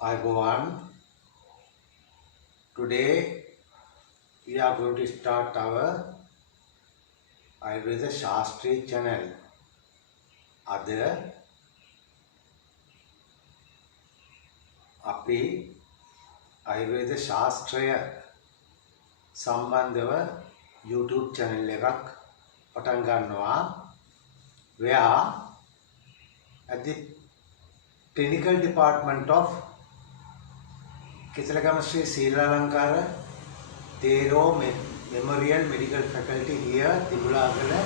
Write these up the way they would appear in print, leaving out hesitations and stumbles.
Ayurveda. Today we are going to start our Ayurveda shasthra channel. අද අපි Ayurveda ශාස්ත්‍රය සම්බන්ධව YouTube channel එකක් පටන් ගන්නවා. where at the clinical department of Kisalagama Sri Siralankara Tero Memorial Medical Faculty here, Tibulagala,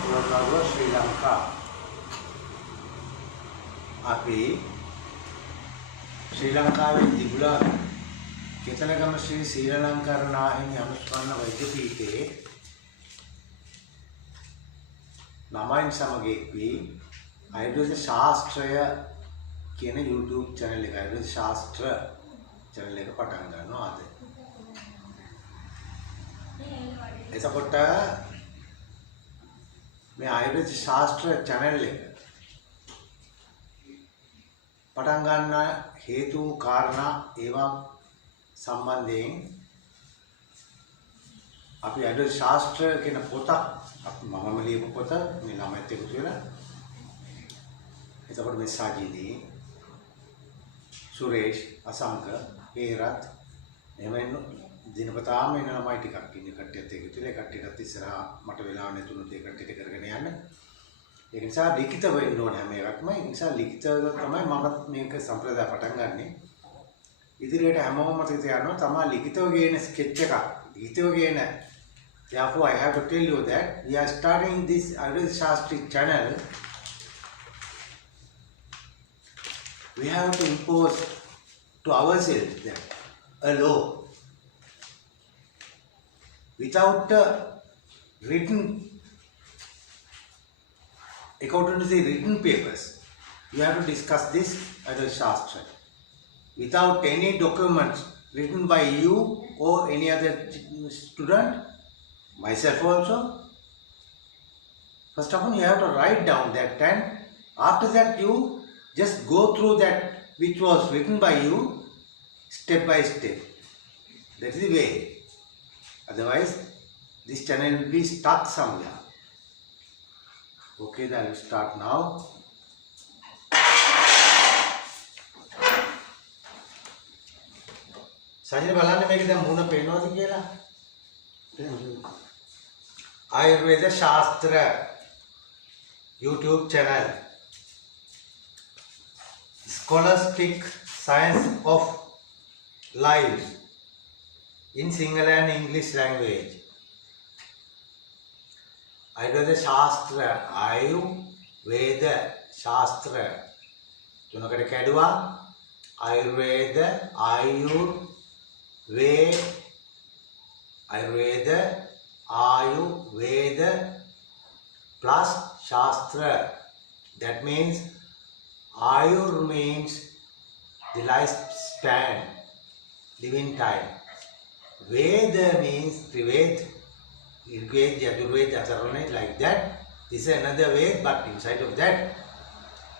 Puranagar, Sri Lanka. අපි ශ්‍රී ලංකාවේ තිබුණා කෙතලගම ශ්‍රී සීලලංකාර නාහිමි අනුස්මරණ වෛද්‍ය පීඨයේ නමයින් සමග එක්වී ආයුර්වේද ශාස්ත්‍රය කියන YouTube channel එක ආයුර්වේද ශාස්ත්‍ර channel එක පටන් ගන්නවා අද. එතකොට මේ ආයුර්වේද ශාස්ත්‍ර channel එක පටන් ගන්න හේතු කාරණා ඒවා සම්බන්ධයෙන් අපි ආයුර්වේද ශාස්ත්‍ර කියන පොත මමම ලියපු පොත මේ ළමයිත් එකතු වෙලා එතකොට මේ සාජීදී සුරේෂ් අසංක හේරත් එහෙම දිනපතාම එන ළමයි ටිකක් ඉන්න කට්ටියත් එකතු වෙලා කට්ටියටත් ඉස්සරහා මට වෙලාව නැතුණොත් ඒ කට්ටියට කරගෙන යන්න. ඒ නිසා ලිඛිතව වෙන්න ඕනේ හැම එකක්ම. ඒ නිසා ලිඛිතව තමයි මම මේක සම්ප්‍රදාය පටන් ගන්නෙ. ඉදිරියට හැමෝම මතක තියාගන්න තමයි ලිඛිතව ගේන ස්කෙච් එකක්. ලිඛිතව ගේන. Therefore I have to tell you that we are starting this Ayurveda Shastri channel. We have to impose to ourselves that a law without written, according to the written papers, we have to discuss this as a shastra. Without any documents written by you or any other student, myself also, first of all you have to write down that, and after that you just go through that which was written by you step by step. That is the way. Otherwise, this channel will be stuck somewhere. Okay, then I will start now. සජින බලන්න මේක දැන් මුණ පේනවද කියලා? Ayurveda Shastra YouTube channel. Scholastic Science of Life in Sinhala and English language. Ayurveda Shastra, Ayurveda Shastra. තුනකට කැඩුවා. Ayurveda, Ayurveda plus Shastra. That means Ayur means the lifespan, living time. Veda means Trived, Ayurveda, Ayurveda, Atharvana, like that. This is another way, but inside of that,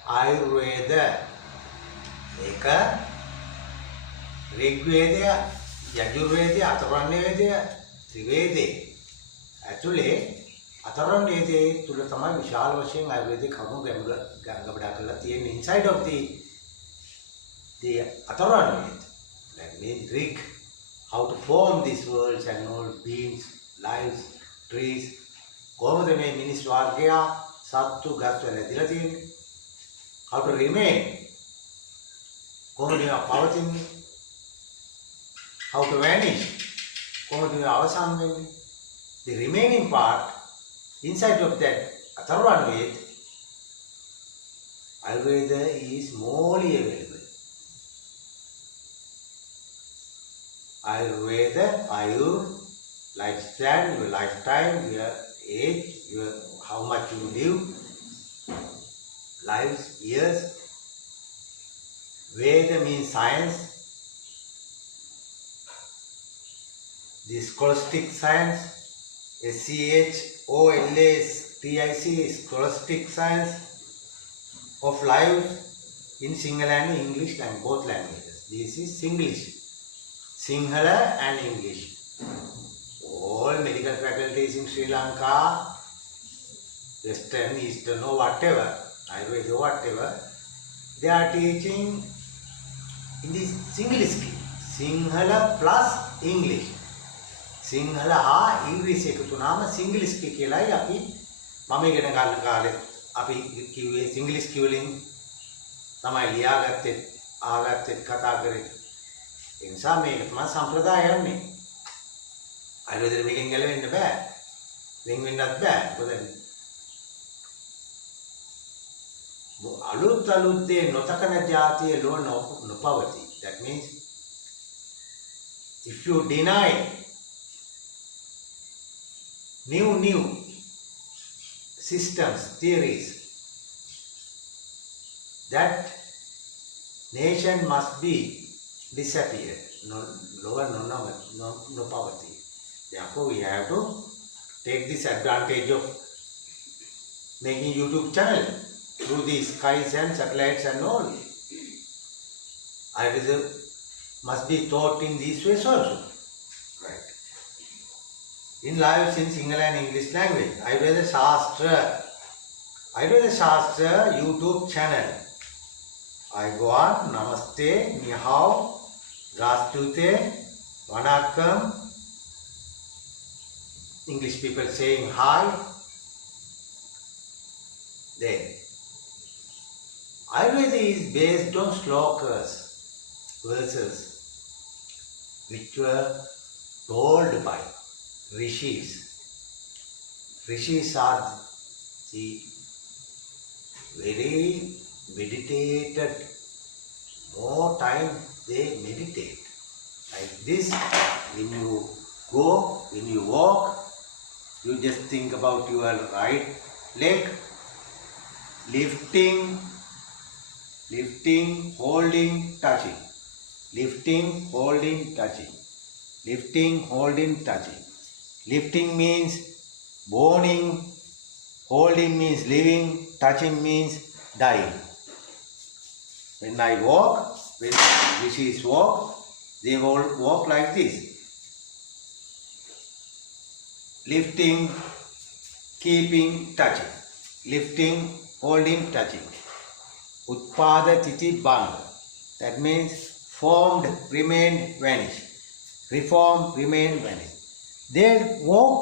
Ayurveda, Eka, Rigveda, Yajurveda, Atharvana Veda, Trivede. Actually, Atharvana Veda තුල තමයි විශාල වශයෙන් ආයුර්වේදික කරුණු ගබඩා කරලා තියෙන inside of the Atharvana Veda. That means Rig, how to form these worlds and all beings, lives, trees. කොහොමද මේ මිනිස් වර්ගයා සත්තු ගස් වල ඇදලා තියෙන්නේ? How to remain. කොහොමද මේවා පවතින්නේ? How to vanish. කොහොමද මේවා අවසන් වෙන්නේ? The remaining part inside of that Atharvana Veda, Ayurveda is morely available. Ayurveda, Ayur, lifespan, your lifetime, your age, your how much you live, lives, years. Veda means science. The scholastic science, SCHOLASTIC, scholastic science of life, in Sinhala and English language, both languages. This is Singlish. Sinhala and English. All medical faculties in Sri Lanka, Western, Eastern or whatever, Ayurveda or whatever, they are teaching in this Singlish. Sinhala plus English. Sinhala හා ඉංග්‍රීසි එකතු වුණාම Singlish කියලායි අපි මම ඉගෙන ගන්න කාලේ අපි කිව්වේ සිංග්ලිෂ් කියවලින් තමයි ලියාගත්තේ ආගත්තේ කතා කරේ ඒ නිසා මේක තමයි සම්ප්‍රදාය යන්නේ ආයුර්වේදෙ මේකෙන් ගැලවෙන්න බෑ වෙන් වෙන්නත් බෑ මොකද අලුත් දේ නොතකන જાතිය ලෝ නොපවති that means if you deny new systems, theories, that nation must be disappeared. No poverty. Therefore, we have to take this advantage of making YouTube channel through these skies and satellites and all. Ayurveda must be taught in these ways also. Right. In lives in Sinhala and English language. Ayurveda shasthra YouTube channel. Ayuvan, Namaste, Ni Hao, Rastute, Vanakkam. English people saying hi. Then, Ayurveda is based on slokas, verses, which were told by Rishis. Rishis are the very meditated, more time they meditate. Like this, when you go, when you walk, you just think about your right leg, lifting, holding, touching. Lifting, holding, touching. Lifting, holding, touching. Lifting means burning, holding means living, touching means dying. When I walk, when rishis walk, they all walk like this. Lifting, keeping, touching. Lifting, holding, touching. Utpada titi banga. That means formed, remained, vanished. Reformed, remained, vanished. They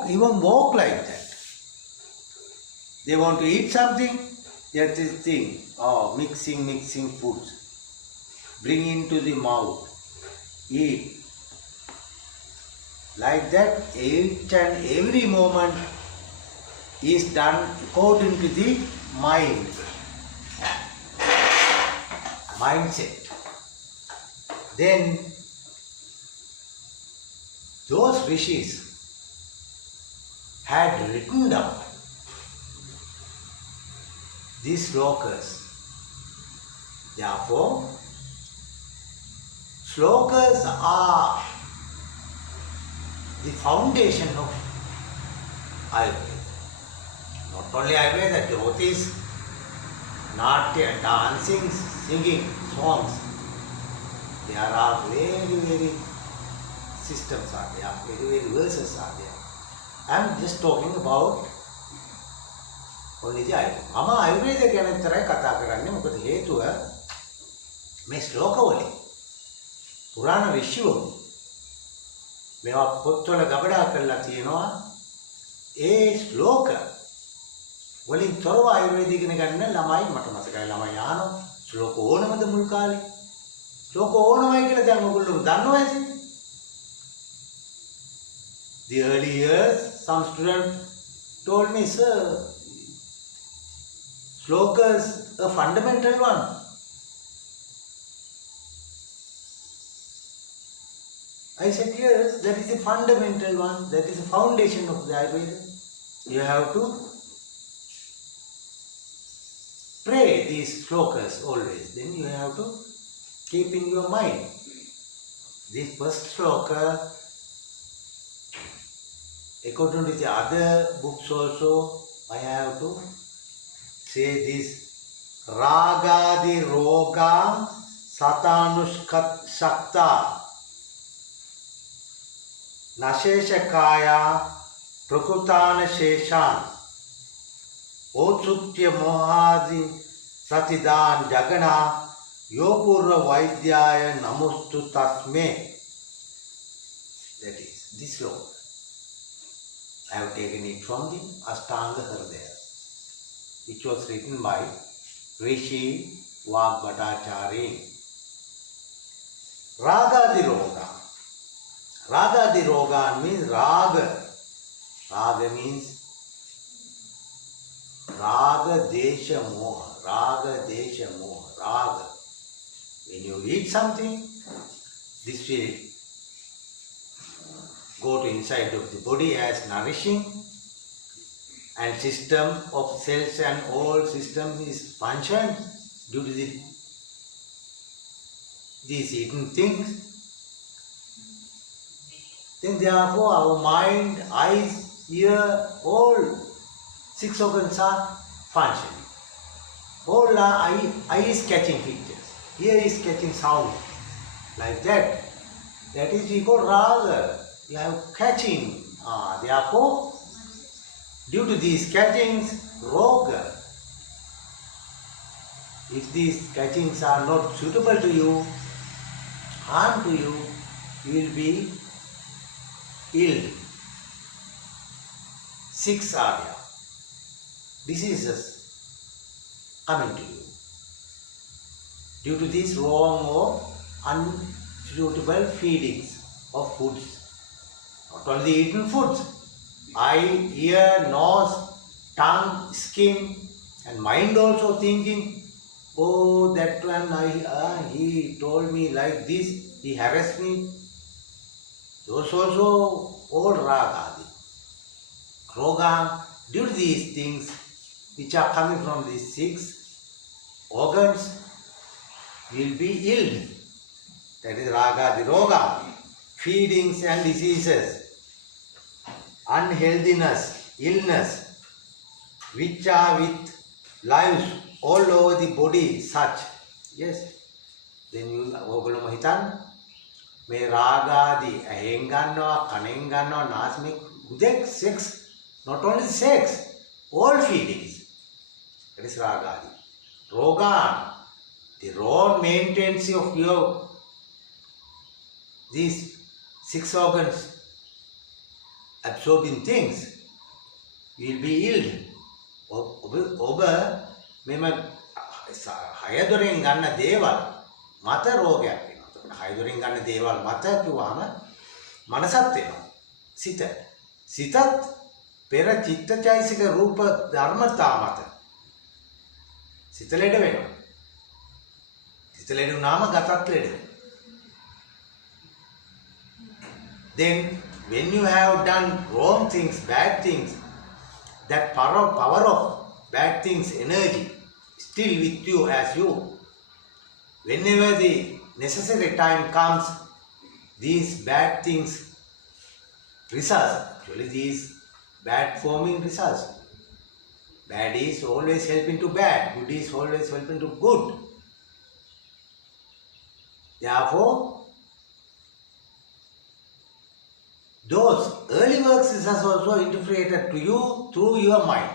even walk like that. They want to eat something, there's this thing, mixing foods. Bring into the mouth, eat. Like that, each and every moment is done according to the mindset. Then, those rishis had written down these slokas. Therefore, slokas are the foundation of Ayurveda. Not only Ayurveda, Jyotish, Natya, dancing, singing, songs. There are very systems are there, very verses are there. I am just talking about only the Ayurveda. මම ආයුර්වේදය ගැන විතරයි කතා කරන්නේ. මොකද හේතුව මේ ශ්ලෝකවලින් පුරාණ ඍෂිවරු මේවා පොත්වල ගබඩා කරලා තියෙනවා. ඒ ශ්ලෝක වලින් තොරව ආයුර්වේදය ඉගෙන ගන්න ළමයි මට මතකයි ළමයි අහනවා ශ්ලෝක ඕනමද මුල් කාලේ? ශ්ලෝක ඕනමයි කියලා දැන් ඔයගොල්ලෝ දන්නවා ඇති. The early years, some student told me, sir, slokas a fundamental one. I said, yes, that is a fundamental one. That is the foundation of the Ayurveda. You have to pray these slokas always. Then you have to keep in your mind. This first sloka, according to the other books also, I have to say this ragadi roga satanushakta nasheshakaya prakutana sheshan otsutya mohadi satidan jagana yopurva vaidyaya namustu tasme. That is this sloka. I have taken it from the Ashtanga Hridaya, which was written by Rishi Vagbhatacharya. Ragadiroga. Ragadiroga means raga. Raga means raga desha moha. Raga desha moha. Raga. When you eat something, this will go to inside of the body as nourishing, and system of cells and all system is functioned due to these eaten things. Then therefore our mind, eyes, ear, all 6 organs are functioning. All eye is catching pictures, ear is catching sound, like that. That is we call raga. You have catching. Therefore, due to these catchings, roga. If these catchings are not suitable to you, harm to you, you will be ill. 6 are there. Diseases coming to you due to these wrong or unsuitable feedings of foods. Not only eaten foods, eye, ear, nose, tongue, skin, and mind also thinking, oh, that one, he told me like this, he harassed me. Those also all raga. Roga, due to these things which are coming from these 6 organs, will be ill. That is raga, the roga. Feedings and diseases, unhealthiness, illness, which are with lives all over the body, such. Yes. Then you ඕගොල්ලෝ හිතන්න මේ රාගාදී ඇහෙන් ගන්නවා, කනෙන් ගන්නවා, නාසයෙන් උදෙක් sex, not only sex, all feelings. That is ragadi. Roga, the wrong maintenance of your these 6 organs absorbing things will be ill. ඔබ මෙම 6 දොරෙන් ගන්න දේවල් මත රෝගයක් වෙනවා. එතකොට 6 දොරෙන් ගන්න දේවල් මත කිව්වම මනසත් වෙනවා. සිතත් පෙර චිත්තචෛසික රූප ධර්මතා මත සිත ලෙඩ වෙනවා. සිත ලෙඩ වුණාම ගතත් ලෙඩ වෙනවා. Then when you have done wrong things, bad things, that power of bad things, energy, still with you as you. Whenever the necessary time comes, these bad things results. Actually, these bad forming results. Bad is always helping to bad. Good is always helping to good. Therefore, those early works is also interpreted to you through your mind.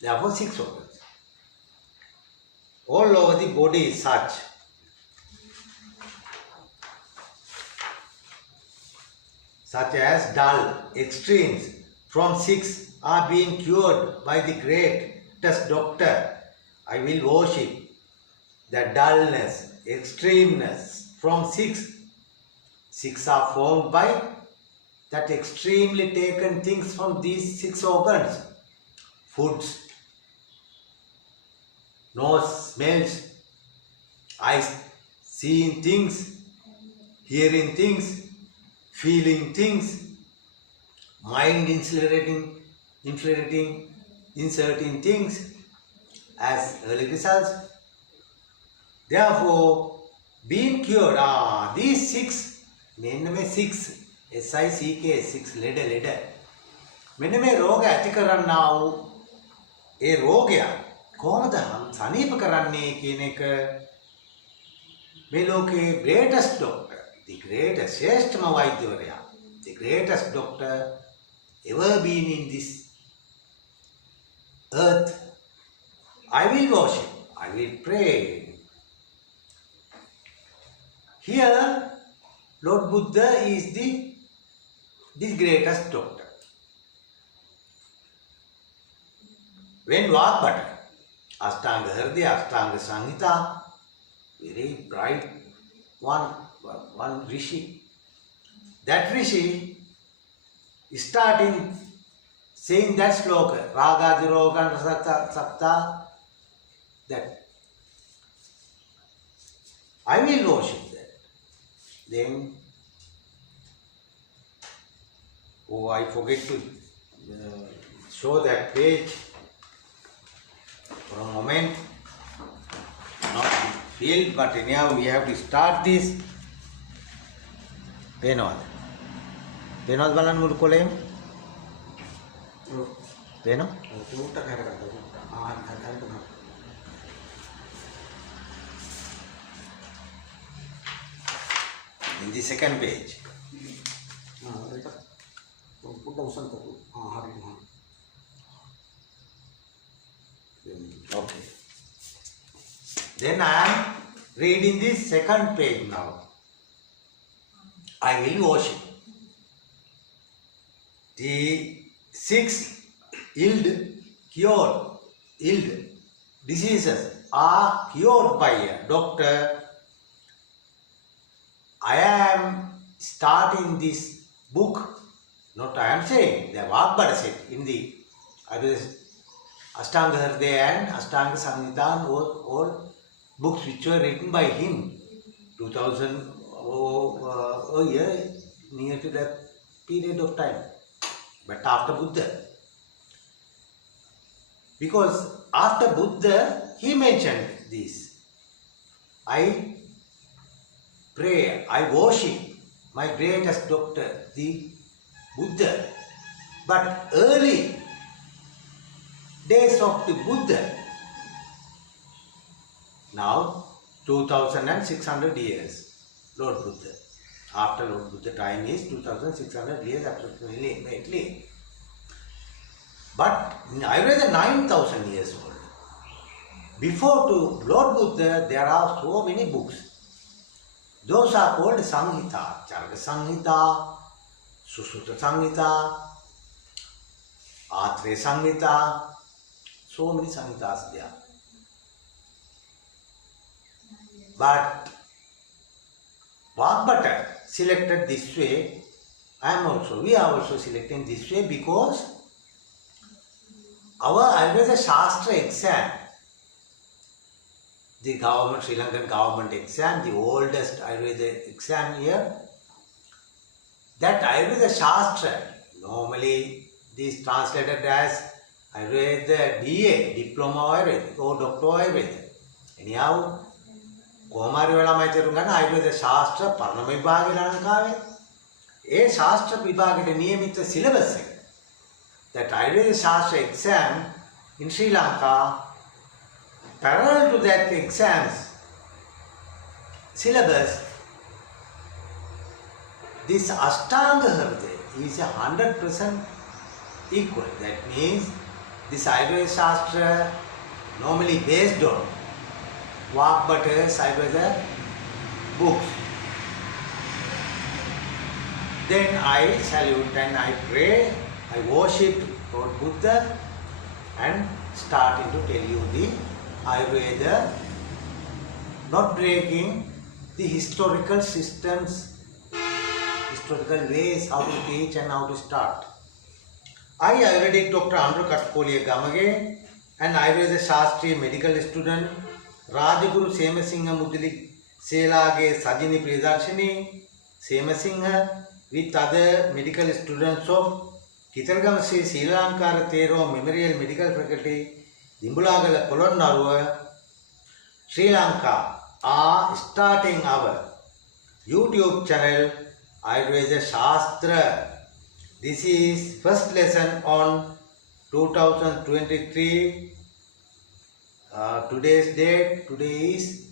Therefore, 6 organs. All over the body is such. Such as dull, extremes from 6 are being cured by the greatest doctor. I will worship the dullness, extremeness from 6. 6 are formed by that extremely taken things from these 6 organs. Foods, nose smells, eyes seeing things, hearing things, feeling things, mind inserting things as early results. Therefore, being cured, these 6, මෙන්න මේ 6 SICK 6 ලෙඩ මෙන්න මේ රෝග ඇති කරන්නා වූ ඒ රෝගය කොහොමද සනීප කරන්නේ කියන එක මේ ලෝකේ greatest doctor, the greatest ශ්‍රේෂ්ඨම වෛද්‍යවරයා, the greatest doctor ever been in this earth. I will worship, I will pray. Here, Lord Buddha is the greatest doctor. When Vagbata, Ashtanga Hridaya, Ashtanga Samhita, very bright one rishi. That rishi is starting saying that sloka, Ragadirogan Sakta, that I will worship that. Then, I forget to show that page for a moment. Not feel, but anyhow we have to start this. Penod balan mulu kolem. Peno? In the second page. Okay. Then I am reading the second page now. I will worship. The 6 ill diseases are cured by a doctor. I am starting this book, not I am saying, the Vagbata said in the Ashtanga Hridaya and Ashtanga Samhita, all books which were written by him 2000 a year, near to that period of time, but after Buddha. Because after Buddha, he mentioned this. I pray, I worship my greatest doctor, the Buddha. But early days of the Buddha, now 2600 years, Lord Buddha. After Lord Buddha time is 2600 years approximately. But in Ayurveda 9000 years old. Before to Lord Buddha, there are so many books. Those are called Samhita, Charaka Samhita, Susutta Samhita, Atre Samhita, so many Samhitas there. But Vagbata selected this way, we are also selecting this way because our Ayurveda shasthra exam, the government, Sri Lankan government exam, the oldest Ayurveda exam here, that Ayurveda shasthra, normally this translated as Ayurveda DA, Diploma Ayurveda or Doctor Ayurveda. Anyhow, කොමාරි වෙලාමයි තේරුම් ගන්න ආයුර්වේද ශාස්ත්‍ර පරණ විභාගය ලංකාවේ ඒ ශාස්ත්‍ර විභාගයට නියමිත syllabus එක. That Ayurveda Shastra exam in Sri Lanka, parallel to that exams syllabus, this Ashtanga Hridaya is 100% equal. That means this Ayurveda Shastra normally based on Vagbata's Ayurveda books. Then I salute and I pray, I worship Lord Buddha and starting to tell you the Ayurveda, not breaking the historical systems, historical ways how to teach and how to start. I Ayurvedic Dr. Andrew Katpoli Gamage, an Ayurveda Shastri medical student, Rajaguru Semasingha Mudali Selage Sajini Priyadarshini Semasingha, with other medical students of Kithargama Sri Lankara Thero Memorial Medical Faculty, Dimbulagala Polonnaruwa, Sri Lanka, are starting our YouTube channel Ayurveda Shastra. This is first lesson on 2023 today's date, today is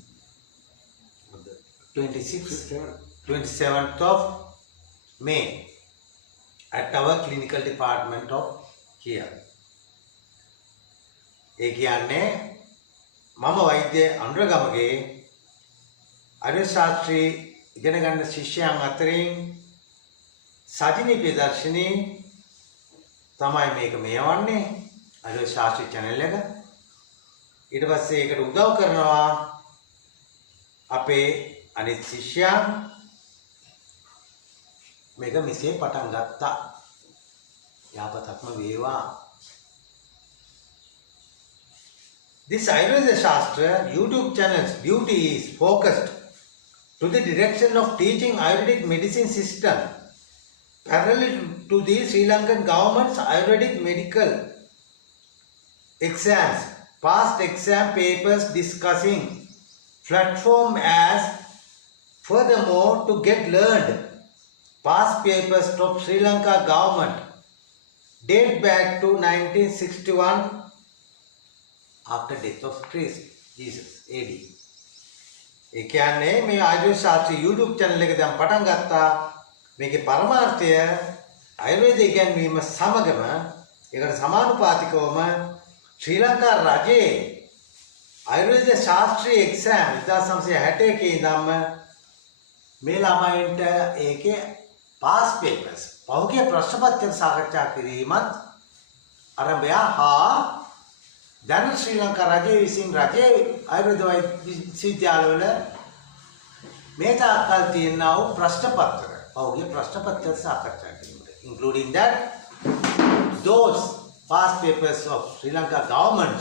27th of May at our clinical department of here. ඒ කියන්නේ මම වෛද්‍ය අනුරගමගේ ආර්ය ශාස්ත්‍රී ඉගෙන ගන්න ශිෂ්‍යයන් අතරින් සජිනී ප්‍රදර්ශනී තමයි මේක මෙයවන්නේ ආර්ය ශාස්ත්‍රී channel එක. ඊට පස්සේ ඒකට උදව් කරනවා අපේ අනිත් ශිෂ්‍යයන්. මේක මෙසේ පටන් ගත්තා. යාපතක්ම වේවා. This Ayurveda Shastra YouTube channel's duty is focused to the direction of teaching Ayurvedic medicine system parallel to the Sri Lankan government's Ayurvedic medical exams, past exam papers discussing platform as furthermore to get learned past papers of Sri Lanka government date back to 1961 after death of Christ Jesus AD. ඒ කියන්නේ මේ ආයුර්වේද ශාස්ත්‍රී YouTube channel එක දැන් පටන් ගත්තා. මේකේ පරමාර්ථය ආයුර්වේද ඉගෙනීම සමගම ඒකට සමානුපාතිකවම ශ්‍රී ලංකා රජයේ ආයුර්වේද ශාස්ත්‍රී එක්සෑම් 1961 ඉඳන්ම මේ ළමයින්ට ඒකේ පාස් පේපර්ස් පෞද්ගලික ප්‍රශ්න පත්‍ර සාකච්ඡා කිරීමත් ආරම්භය හා දැන් ශ්‍රී ලංකා රජයේ විසින් රජයේ ආයුර්වේද විශ්වවිද්‍යාලවල මේ තාක්කල් තියෙනා වූ ප්‍රශ්න පත්‍ර පෞද්ගලික ප්‍රශ්න පත්‍ර සාකච්ඡා කිරීමට including that those past papers of Sri Lanka government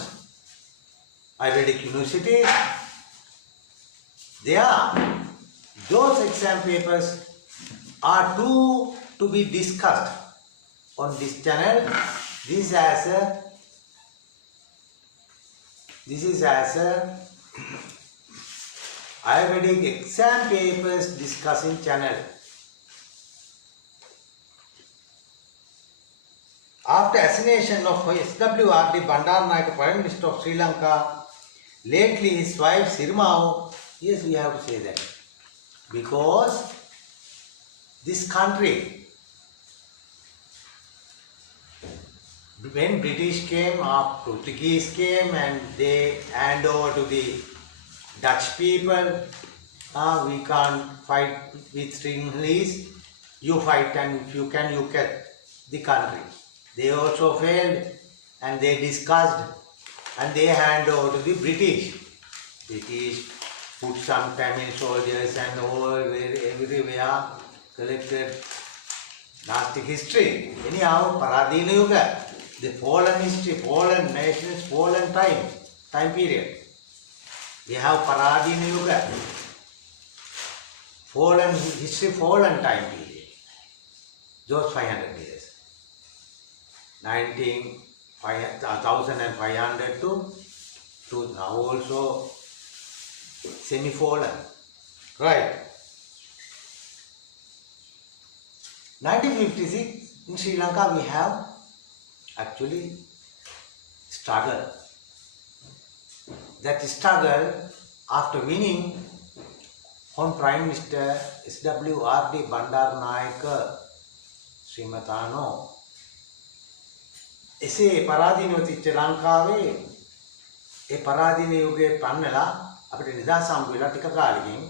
Ayurvedic universities, those exam papers are to be discussed on this channel. This is as a Ayurvedic exam papers discussing channel. After assassination of SWRD Bandaranaike Prime Minister of Sri Lanka, lately his wife Sirmao, yes, we have to say that, because this country, when British came, Portuguese came and they hand over to the Dutch people, we can't fight with English, you fight and if you can, you get the country. They also failed and they discussed and they hand over to the British. British put some Tamil soldiers and all everywhere collected nasty history. Anyhow, Paradina Yuga, the fallen history, fallen nations, fallen time period. We have Paradina Yuga, fallen history, fallen time period. Those 500 years. 1500 to now also semi-fallen. Right. 1956 in Sri Lanka we have actually struggle. That struggle after winning on Prime Minister SWRD Bandaranaike Srimatano. එසේ පරාදීනව තිච්ච ලංකාවේ ඒ පරාදීන යුගයේ පන්නලා අපිට නිදහස හම්බ වෙලා ටික කාලෙකින්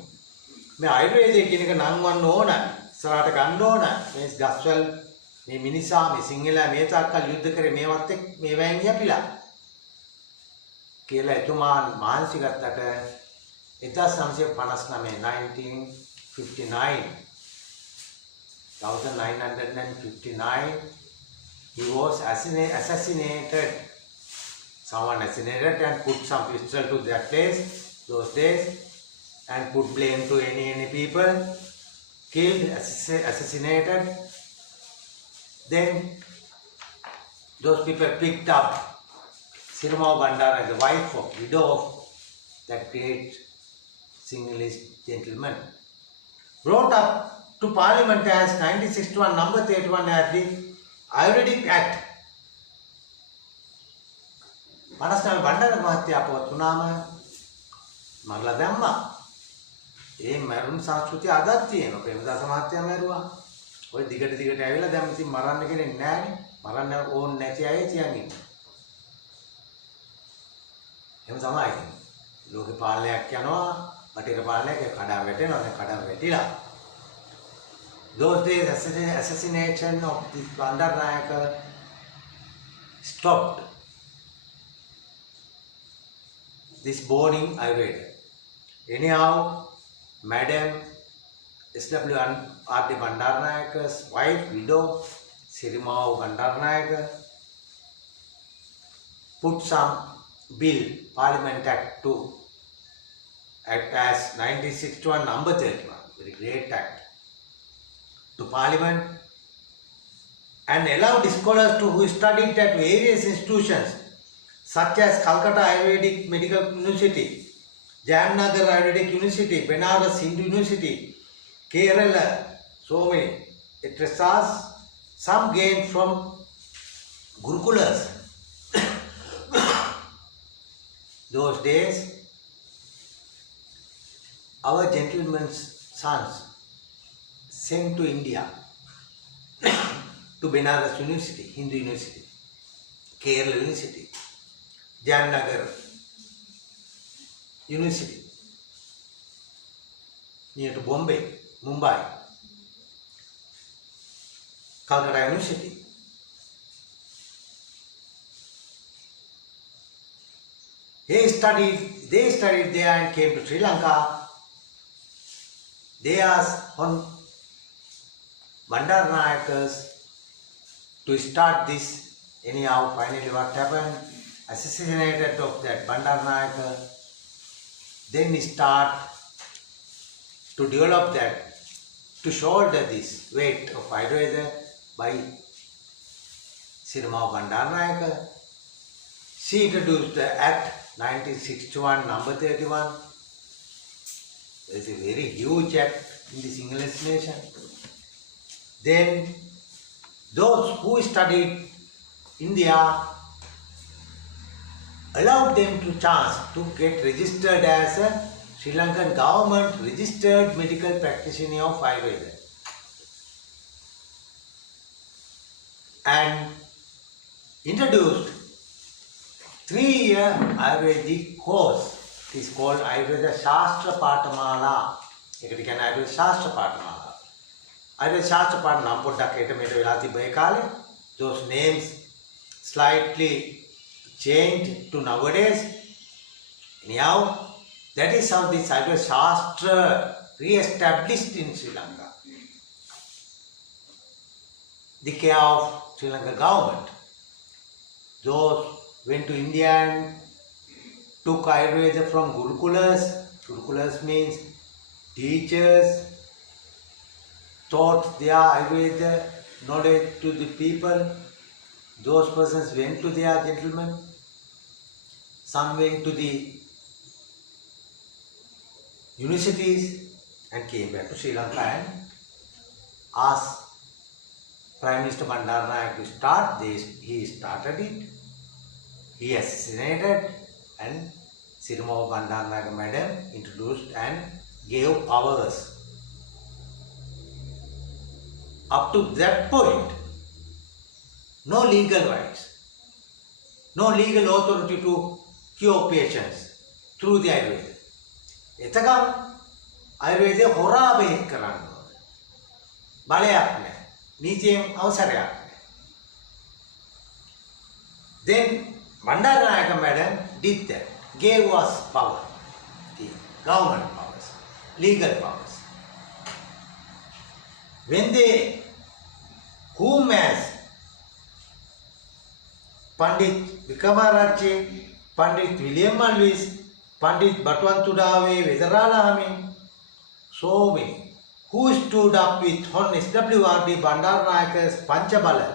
මේ ආයුර්වේදය කියන එක නංවන්න ඕන ඉස්සරහට ගන්න ඕන මේ ගස්වැල් මේ මිනිසා මේ සිංහලයා මේ තාක්කල් යුද්ධ කරේ මේවත් එක්ක මේවෙන් යපිලා කියලා එතුමා මහන්සි ගත්තට 1959 he was assassinated. Someone assassinated and put some pistol to that place, those days, and put blame to any people, killed, assassinated. Then those people picked up Sirmao Bandara, the wife of, widow of that great Sinhalese gentleman, brought up to Parliament as 1961 number 31 as the Ayurvedic Act. මනස්නාමේ Bandara මහත්තයා අපවත් වුණාම මරලා දැම්මා. ඒ මරුන් සංස්කෘතිය අදත් තියෙනවා. ප්‍රේමදාස මහත්තයා මැරුවා. ඔය දිගට ඇවිල්ලා දැන් ඉතින් මරන්න කෙනෙක් නැහැනේ. මරන්න ඕනේ නැති අය තියන් ඉන්නේ. එහෙම තමයි. ලෝක පාලනයක් යනවා. බටහිර පාලනයක් කඩා වැටෙනවා. දැන් කඩා වැටිලා. Those days assassination of this Bandarnayaka stopped. This boarding Ayurveda. Anyhow, Madam S.W.R.D. Bandarnayaka's wife, widow, Sirimao Bandarnayaka, put some bill, Parliament Act 2, Act as 1961 number 31, very great act, to Parliament and allowed scholars to who studied at various institutions such as Calcutta Ayurvedic Medical University, Jamnagar Ayurvedic University, Benares Hindu University, Kerala, so many. It was some gained from Gurukulas. Those days, our gentlemen's sons sent to India, to Benares University, Hindu University, Kerala University, Jamnagar University, near to Bombay, Mumbai, Calcutta University. They studied there and came to Sri Lanka. They asked on Bandarnayakas to start this. Anyhow, finally what happened? Assassinated of that Bandarnayaka. Then start to develop that, to shoulder this weight of Ayurveda by Sirimao Bandarnayaka. She introduced the Act 1961 number 31. It is a very huge act in this English nation. Then those who studied India allowed them to chance to get registered as a Sri Lankan government registered medical practitioner of Ayurveda. And introduced 3-year Ayurvedic course. It is called Ayurveda Shasthra Patamala. එකට කියන්නේ Ayurveda Shasthra Patamala. Ayurveda Shasthra Patamala නම් පොඩ්ඩක් ඒකට මේට වෙලා තිබ්බ ඒ කාලේ. Those names slightly changed to nowadays. Anyhow, that is how this Ayurveda Shastra re-established in Sri Lanka. The care of Sri Lanka government. Those went to India and took Ayurveda from Gurukulas. Gurukulas means teachers taught their Ayurveda knowledge to the people. Those persons went to their gentlemen. Some went to the universities and came back to Sri Lanka and asked Prime Minister Bandarnayaka to start. He started it. He assassinated and Sirimao Bandarnayaka Madam introduced and gave powers. Up to that point, no legal rights, no legal authority to cure patients through the Ayurveda. එතකම් ආයුර්වේදය හොරා බෙහෙත් කරන්න ඕනේ. බලයක් නැහැ. නීතියෙන් අවසරයක් නැහැ. Then Bandarnayaka Madam did that, gave us power, the government powers, legal powers. When they whom as Pandit Vikramarajye, Pandit William Malvis, Pandit Batwantudave Vedaralahami, so many who stood up with Hon S.W.R.D. Bandarnayaka's Panchabala,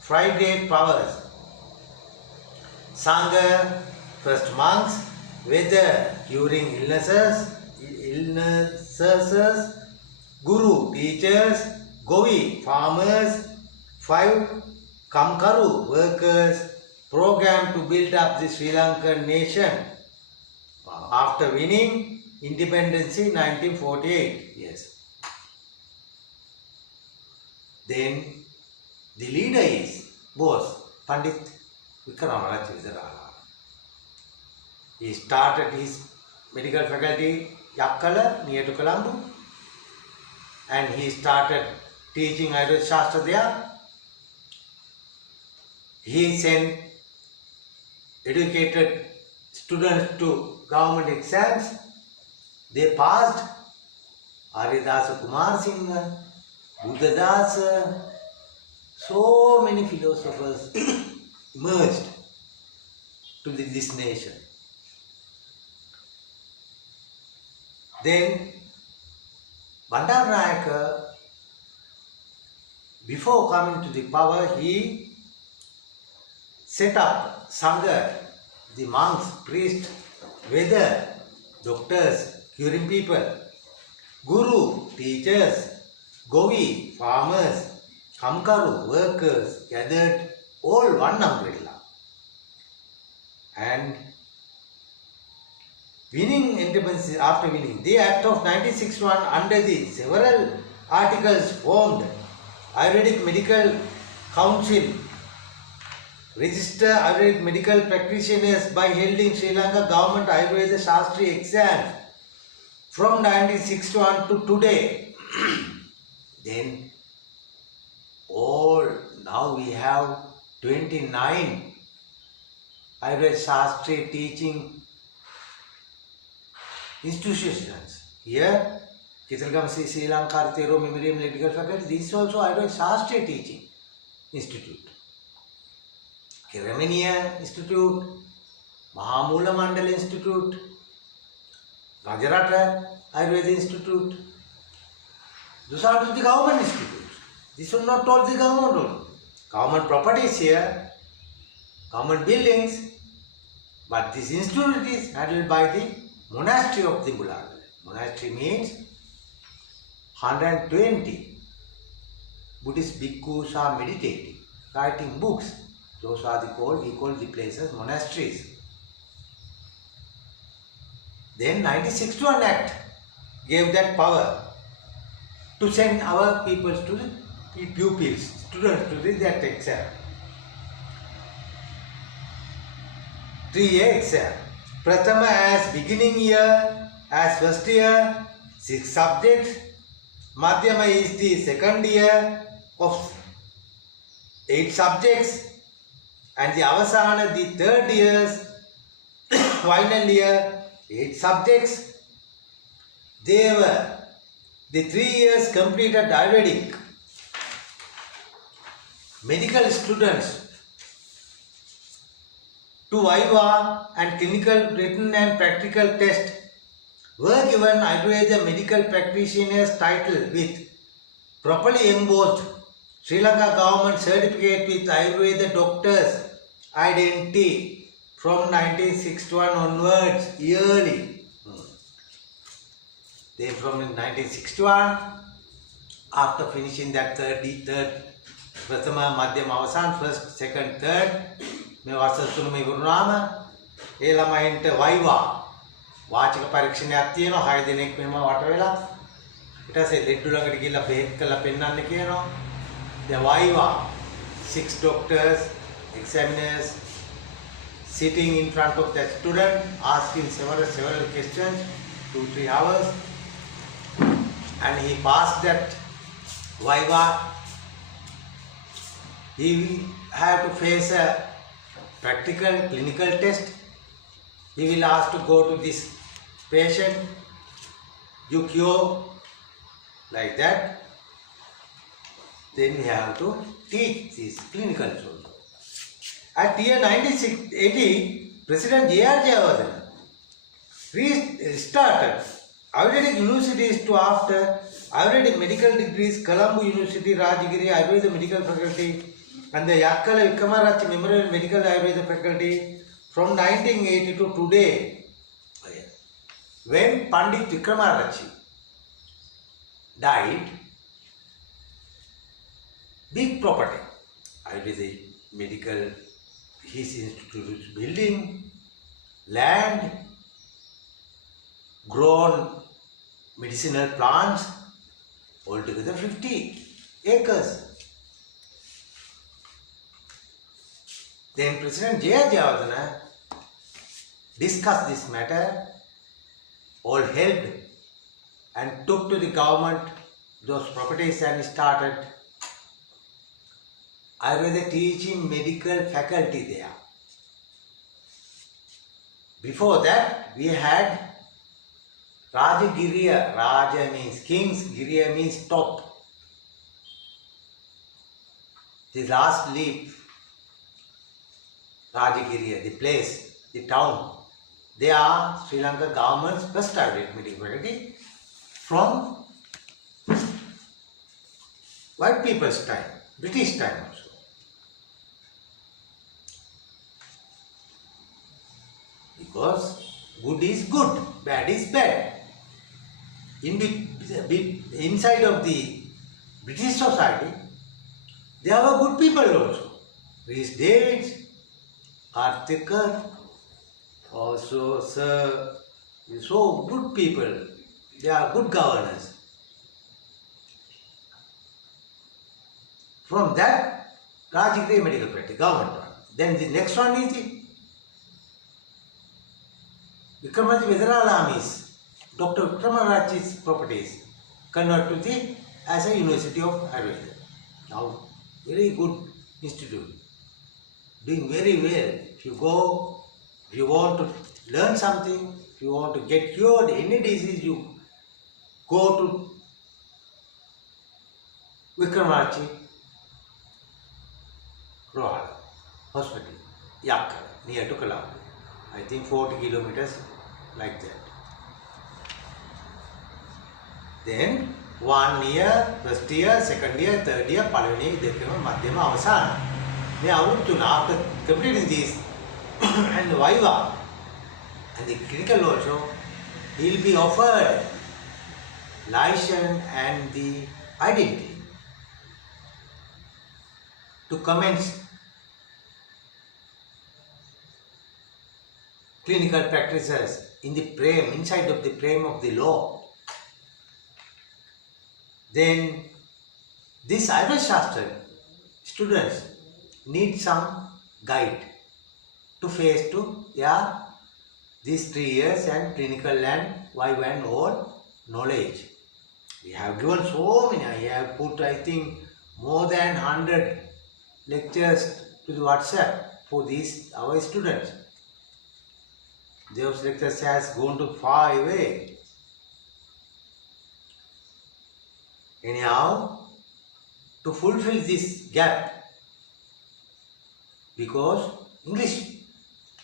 Friday powers. Sangha, first monks, whether curing illnesses, Guru, teachers, Govi, farmers, 5 Kamkaru, workers, program to build up the Sri Lankan nation after winning independence in 1948. Yes. Then the leader was Pandit Vikramarajya. He started his medical faculty Yakkala near to Colombo, and he started teaching Ayurveda shasthra there. He sent educated students to government exams. They passed. Aryadasa Kumar Singh, Buddhadasa, so many philosophers emerged to this nation. Then Bandaranaike, before coming to the power, he set up Sangha, the monks, priests, Veda, doctors, curing people, Guru, teachers, Govi, farmers, Kamkaru, workers, gathered all one umbrella. And winning independence, after winning, the Act of 1961 under the several articles formed Ayurvedic Medical Council, register Ayurvedic medical practitioners by holding Sri Lanka government Ayurveda Shastri exams from 1961 to today. Then now we have 29 Ayurveda Shastri teaching institutions. Here, Kithalgam Sri Lanka Thero Memorial Medical Faculty, this is also Ayurveda Shastri teaching institute. Kiramaniya Institute, Mahamula Mandal Institute, Rajarata Ayurveda Institute. Those are the government institutes. This is not all the government only. Government properties here, government buildings, but this institute is handled by the monastery of the Bulag. Monastery means 120 Buddhist bhikkhus are meditating, writing books. Those are we call the places monasteries. Then 1961 Act gave that power to send our people to the pupils, students to that exam. 3-year exam. Prathama as beginning year, as first year, 6 subjects. Madhyama is the second year of 8 subjects. And the Avasana, the third year's final year, 8 subjects. They were the 3 years completed Ayurvedic. Medical students to Viva and clinical written and practical test were given Ayurveda medical practitioner's title with properly embossed Sri Lanka government certificate with Ayurveda doctor's identity from 1961 onwards yearly. Then from 1961, after finishing that third Prathama, Madhyama, Avasan, first, second, third, මේ වසර තුනම ඉවරුනාම ඒ ළමයින්ට වයිවා වාචික පරීක්ෂණයක් තියෙනවා 6 දිනක් මෙහෙම වට වෙලා ඊට පස්සේ ලෙඩ්ඩු ළඟට ගිහිල්ලා බෙහෙත් කරලා පෙන්නන්න කියනවා. The Viva, 6 doctors, examiners sitting in front of that student, asking several questions, 2-3 hours, and he passed that Viva. He have to face a practical clinical test. He will ask to go to this patient, you cure, like that. Then we have to teach this clinical also. At year 1980, President J.R. Jayawardena restarted Ayurvedic universities to after Ayurvedic medical degrees, Colombo University, Rajagiri Ayurveda Medical Faculty, and the Yakkala Vikramarajya Memorial Medical Ayurveda Faculty from 1980 to today. When Pandit Vikramarajya died, big property, Ayurvedic medical his institute is building, land, grown medicinal plants, altogether 50 acres. Then President J.R. Jayawardena discussed this matter, all helped and took to the government those properties and started Ayurveda teaching medical faculty there. Before that, we had Rajagiriya. Raja means kings, Giriya means top. The last leaf, Rajagiriya, the place, the town, they are Sri Lanka government's first Ayurvedic medical faculty from white people's time, British time also. Because good is good, bad is bad. Inside of the British society, there were good people also. Rhys Davids, Karthikar, also Sir, so good people. They are good governors. From that, Rajagiriya medical practice, government one. Then the next one is the Vikramaditya Vedaralami's, Dr. Vikramaraj's properties converted to the as a University of Ayurveda. Now, very good institute, doing very well. If you go, if you want to learn something, if you want to get cured any disease, you go to Vikramaraj Rohal Hospital, Yakkara, near to Colombo. I think 40 kilometers like that. Then 1 year, first year, second year, third year, palani, dekama, madhyama, avasana. They are after completing this and the Viva and the clinical also, he will be offered license and the identity to commence clinical practices in the frame, inside of the frame of the law. Then this Ayurveda shasthra students need some guide to face to these 3 years and clinical and Viva and all knowledge. We have given so many. I have put, I think, more than 100 lectures to the WhatsApp for these our students. Those lectures has gone to far away. Anyhow, to fulfill this gap, because English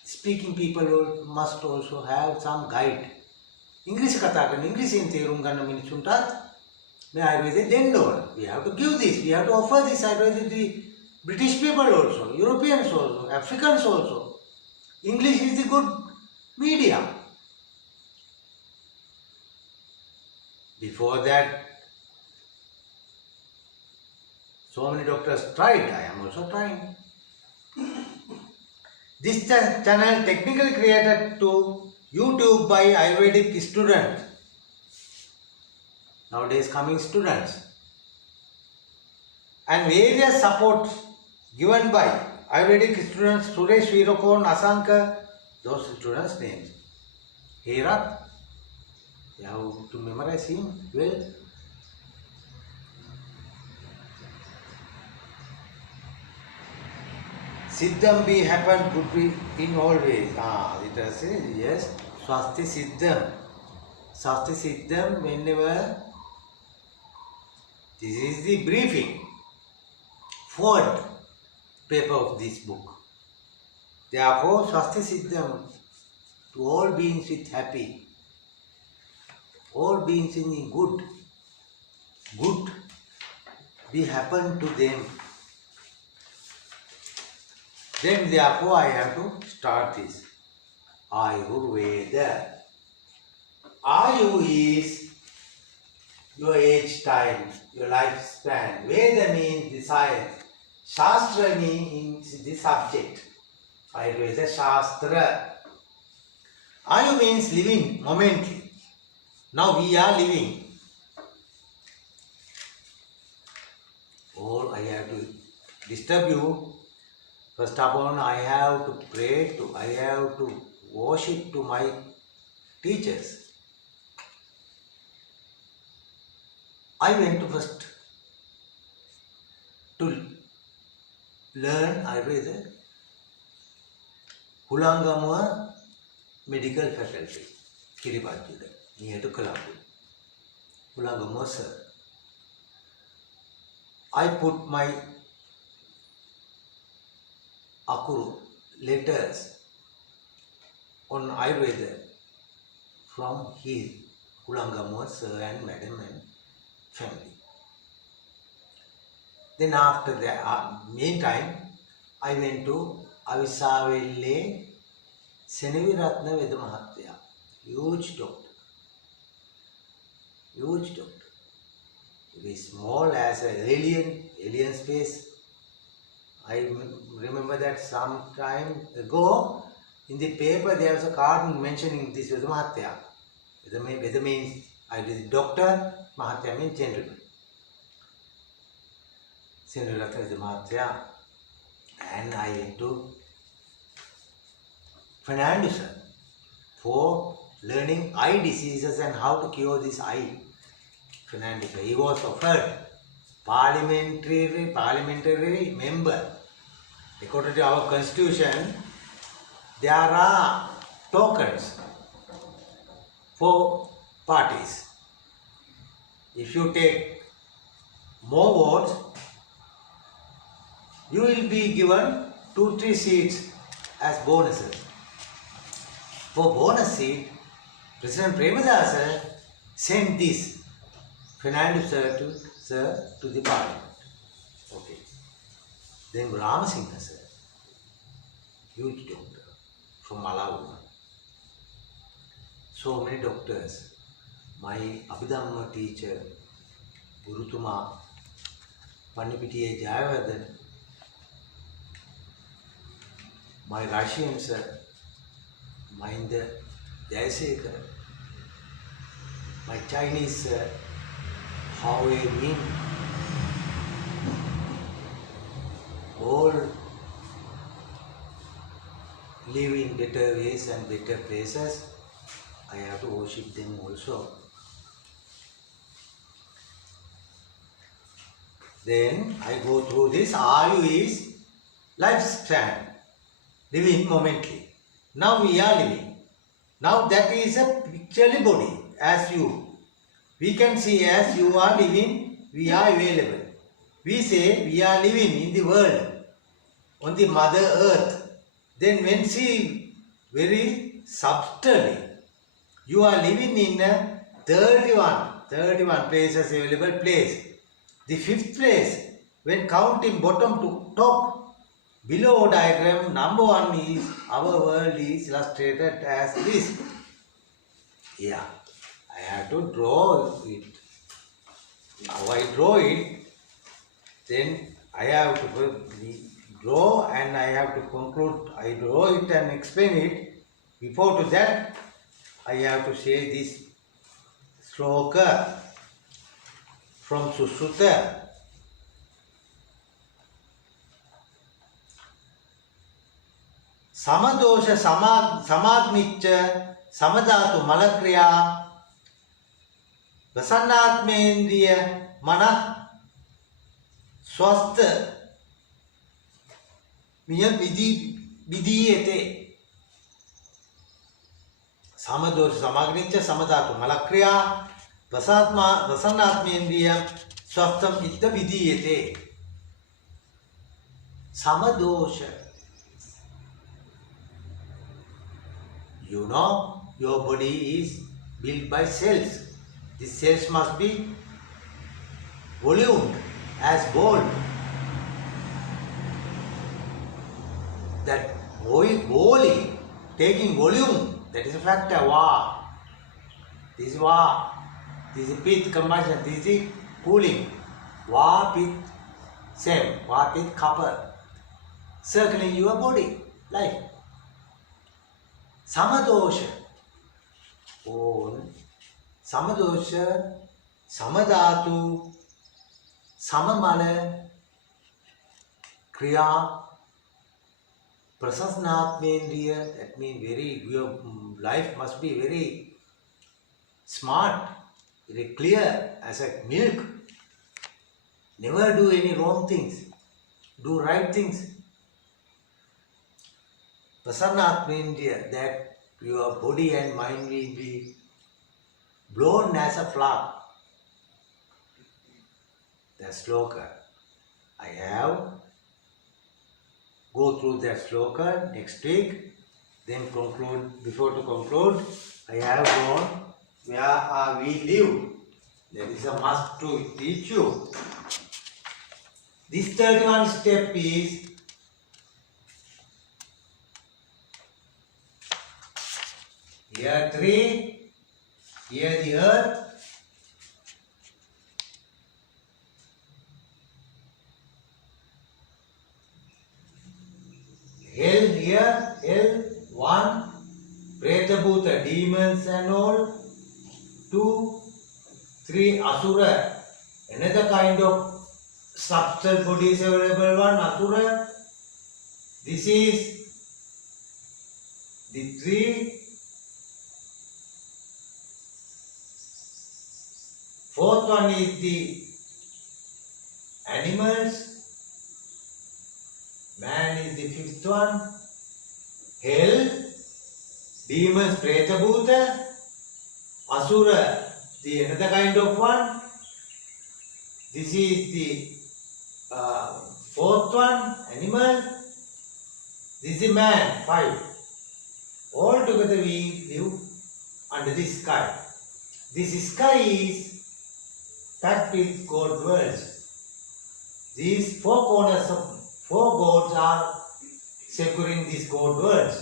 speaking people must also have some guide. English kata kan English in therum ganna minisuntat. Me Ayurveda then learn. We have to give this. We have to offer this Ayurveda to the British people also, Europeans also, Africans also. English is the good medium. Before that, so many doctors tried. I am also trying. This channel technically created to YouTube by Ayurvedic students. Nowadays coming students. And various supports given by Ayurvedic students, Suresh Veerokon, Asanka, those students' names. Herat, you have to memorize him well. Siddham be happened could be in all ways. It does say, yes, Swasti Siddham. Swasti Siddham, whenever, this is the briefing, forward paper of this book. Therefore, Swasti Siddham, to all beings with happy, all beings in good, good be happen to them. Then therefore I have to start this. Ayurveda. Ayu is your age time, your lifespan. Veda means the science. Shastra means the subject. Ayurveda shasthra. Ayu means living momently. Now we are living. Or I have to disturb you. First of all, I have to pray to, I have to worship to my teachers. I went to first to learn Ayurveda, Hulangamua Medical Faculty, Kiribati, near to Colombo. Hulangamua, sir. I put my Akuru letters on Ayurveda from his Hulangamua, sir and madam and family. Then after that, meantime, I went to Avisavelle Seneviratna Veda Mahatya, huge doctor. Very small as an alien space. I remember that some time ago, in the paper there was a card mentioning this Veda Mahatya. Veda means I was doctor, Mahatya means gentleman. Seneviratna Veda Mahatya. And I went to Fernandez for learning eye diseases and how to cure this eye. Fernandez, he was offered parliamentary member. According to our constitution, there are tokens for parties. If you take more votes, you will be given 2-3 seats as bonuses. For bonus seat, President Premadasa sent this Fernandez sir to the parliament. Okay. Then Ramasingha sir, huge doctor from Malawi. So many doctors. My Abhidhamma teacher, Gurutuma, Panipitiya Jayavardhan, my Russian sir, Mahinda Jayasekar, my Chinese sir, How I mean, all live in better ways and better places. I have to worship them also. Then I go through this. Ayu is lifespan, living momently. Now we are living. Now that is a picturely body as you. We can see as you are living, we are available. We say we are living in the world, on the Mother Earth. Then when see very subtly, you are living in a 31 places available place. The 5th place, when counting bottom to top, below diagram, number 1 is, our world is illustrated as this. Yeah. I have to draw it. Now I draw it, then I have to draw and I have to conclude. I draw it and explain it. Before to that, I have to say this sloka from Susruta. Samadosha samadmicha samadhatu malakriya प्रसन्नात्मेन्द्रिय मन स्वस्थ विधीयते समदोष समाग्निच समधातु मलक्रिया प्रसन्नात्मेन्द्रिय स्वस्थम इत्थ विधीयते. Samadosha, you know your body is built by cells. These cells must be volumed as ball. That bowling, taking volume, that is a factor. Va. This is va. This is pith combustion. This is cooling. Va, pith, same. Va, pith, copper. Circling your body. life. Samadosha. On Samadosha, Samadhatu, Samamala, Kriya, Prasasnatmendriya. That means your life must be very smart, very clear as a milk. Never do any wrong things. Do right things. Prasannatmendriya, that your body and mind will be blown as a flower. The sloka. I have go through that sloka next week. Then conclude. Before to conclude, I have gone where are we live. That is a must to teach you. This 31 step is here 3, here the earth, hell here, hell 1, Preta Bhuta, demons and all, 2, 3, Asura, another kind of substance body is available, 1, Asura, this is the 3, 4th one is the animals, man is the 5th one, hell, demons, Preta Bhuta, Asura, the another kind of one, this is the 4th one, animal, this is man, 5. All together we live under this sky. This sky is packed with gold worlds. These 4 corners of 4 gods are securing these gold worlds.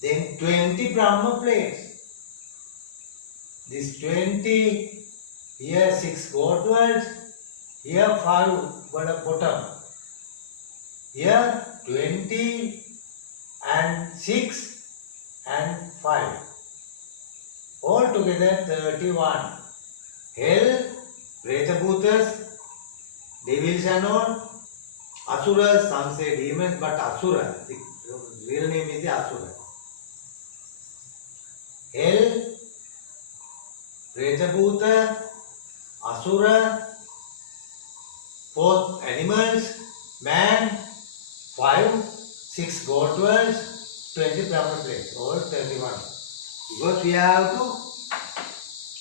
Then 20 Brahma plates. This 20, here 6 gold worlds, here 5 bottom. Here 20 and 6 and 5. All together 31. Hell, Preta Bhutas, devils and all, Asuras, some say demons, but Asura, the real name is the Asura. Hell, Preta Bhuta, Asura, 4 animals, man, 5, 6 god worlds, 20 Brahma plates, all 31. Because we have to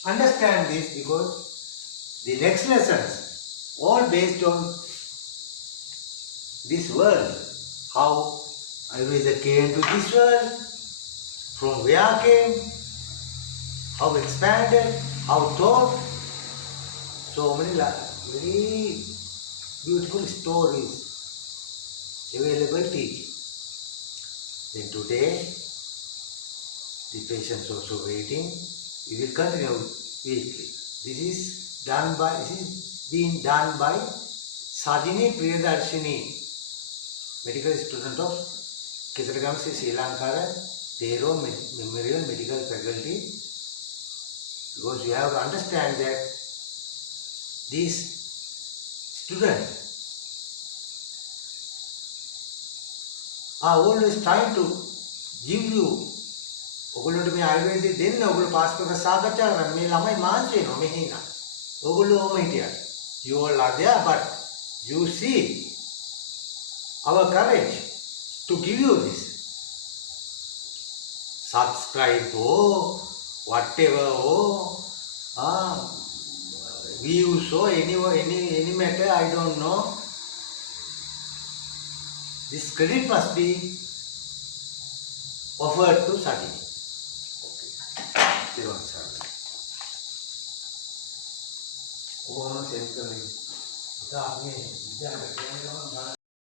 understand this, because the next lessons all based on this world, how Ayurveda came to this world, from where came, how expanded, how taught, so many very beautiful stories available teaching. Then today, the patients also waiting. We will continue weekly. This is being done by Sajini Priyadarshini, medical student of Kisaragam Sri Lankara, Tero Memorial Medical Faculty. Because we have to understand that these students are always trying to give you ඔගොල්ලන්ට මේ ආයුර්වේදයේ දෙන්න ඔගොල්ලෝ pass කරන සාකච්ඡා කරන මේ ළමයි මාන්ස් වෙනවා මෙහි ඉන්න. ඔගොල්ලෝ ඔහම හිටියා. You all are there, but you see our courage to give you this. Subscribe whatever views any matter, I don't know. This credit must be offered to Sajini. Okay. Oh, I'm